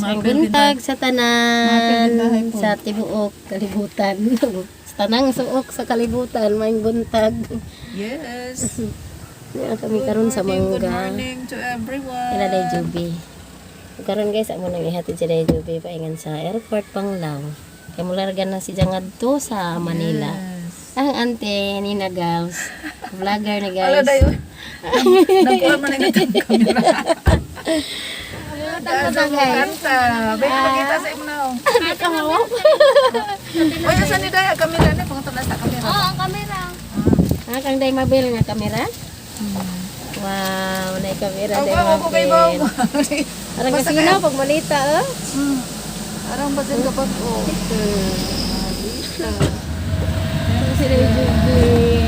guys. Buntag sa tanan sa tibuok kalibutan. Sa tanang suok sa kalibutan may buntag. Yes. Yan kami karon sa mangga. Good morning to everyone. Ila day Juby. Karon guys amo nang ihatid si day Juby paingan sa airport Panglao. Kay mulargan na si ngadto sa Manila. Yes. Ang ante ni na Gals. Vlogger ni Wala guys. dayo. Nagkuha man ang kamera. Kanta. Baik pakita sa imo na. Hindi ka mo. Oy, asa ni daya kamera ni pangutod na sa kamera. Oo, ang kamera. Kang day mabil nga kamera. Wow, nay kamera day Ako kay Bob. mabil. Parang kasino pag malita oh. Arang basin kapag ko. Si day Juby.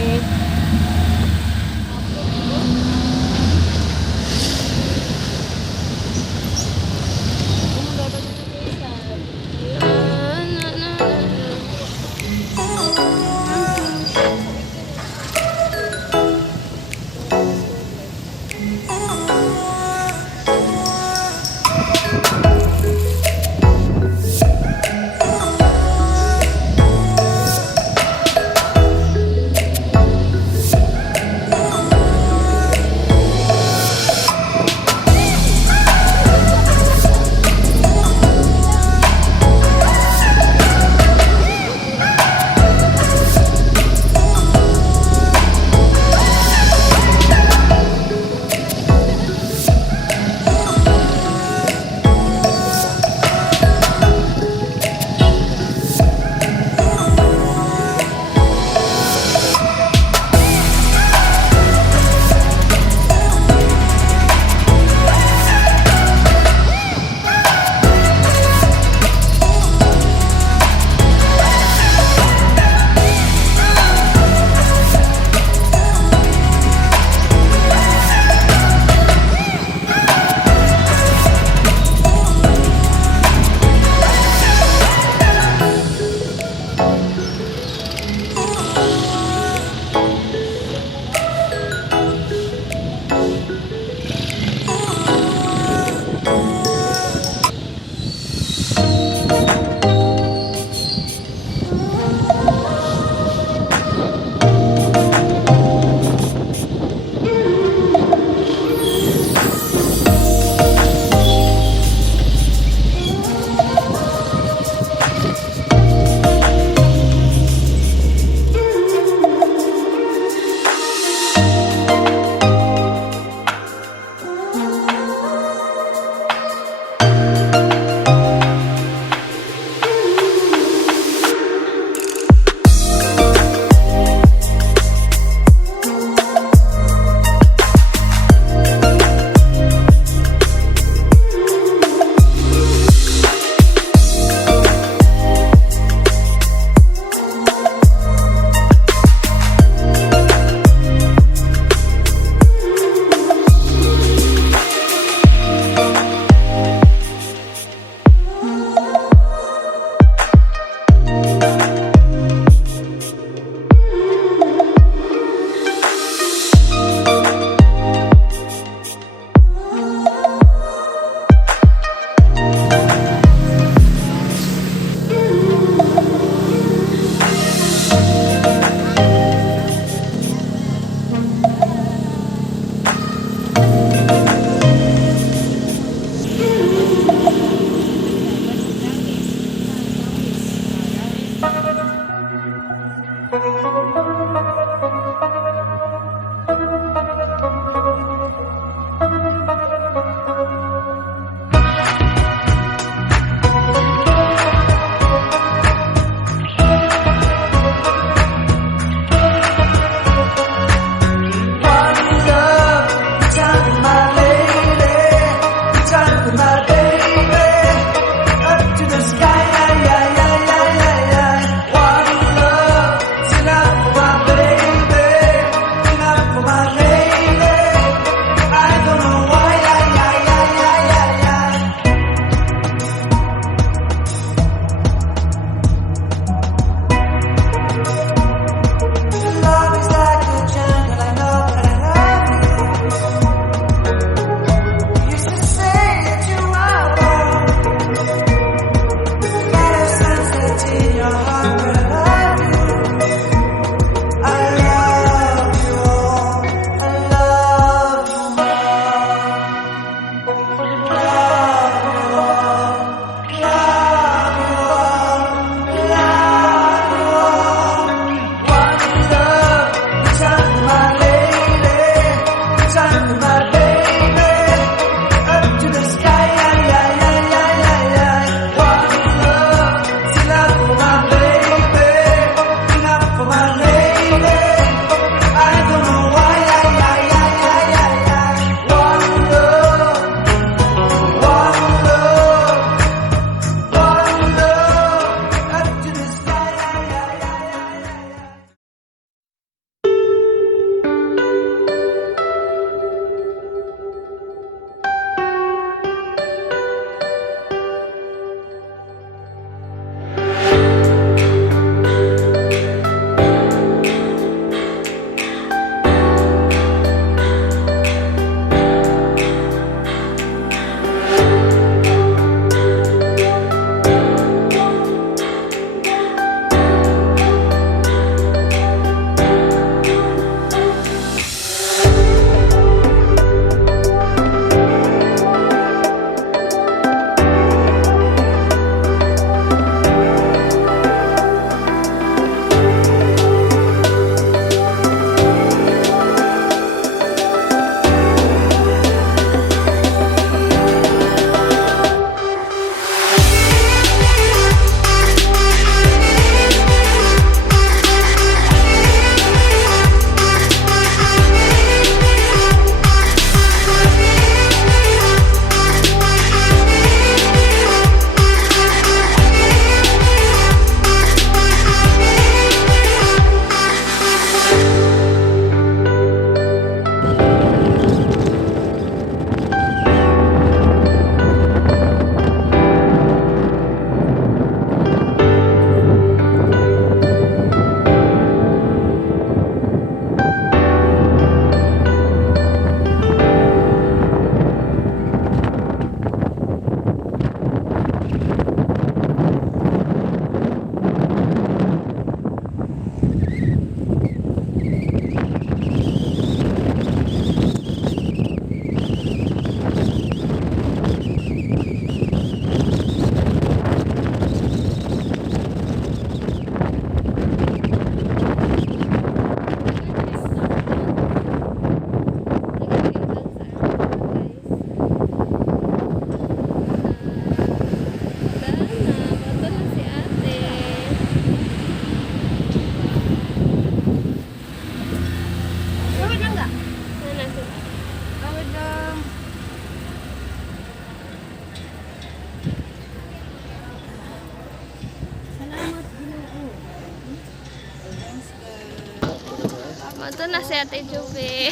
Ito na si Ate Juby.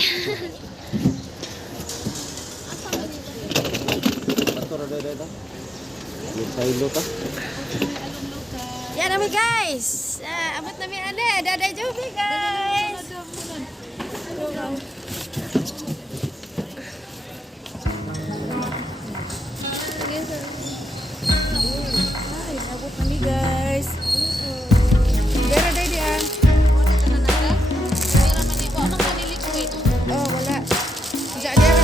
Yan kami guys. Abot namin ade. Dada Juby guys. Ay, abot kami guys. Dara day diyan. Oh, wala. Diyan dara.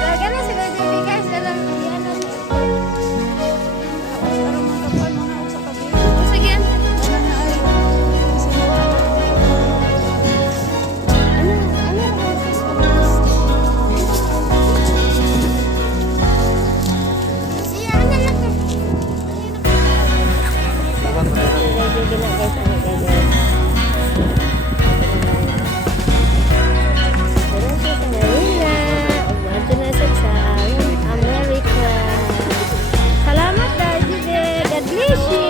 Daga na sila Juby guys. Dalam yan na. Sige. Siya na lang. Dada Juby na guys. Ano guys? Terus sa Manila, umato na sa America. Salamat Daddy Juby. God bless you.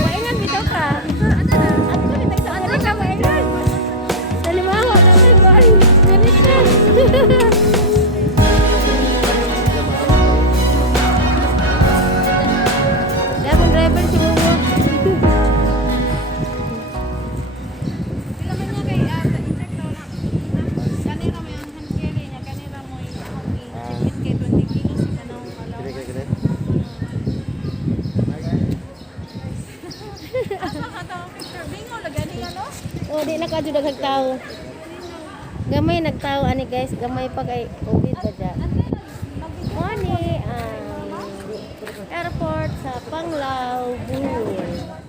Maingat bitaw ka. At ko bitag sa Amerika maingat. Dalimawa na may boy. Dapat driver si Momo. Oh, di na ka jud daghang tao. Gamay nagtao ani guys, gamay pa kay COVID ba dya. Money airport sa Panglao, Bohol.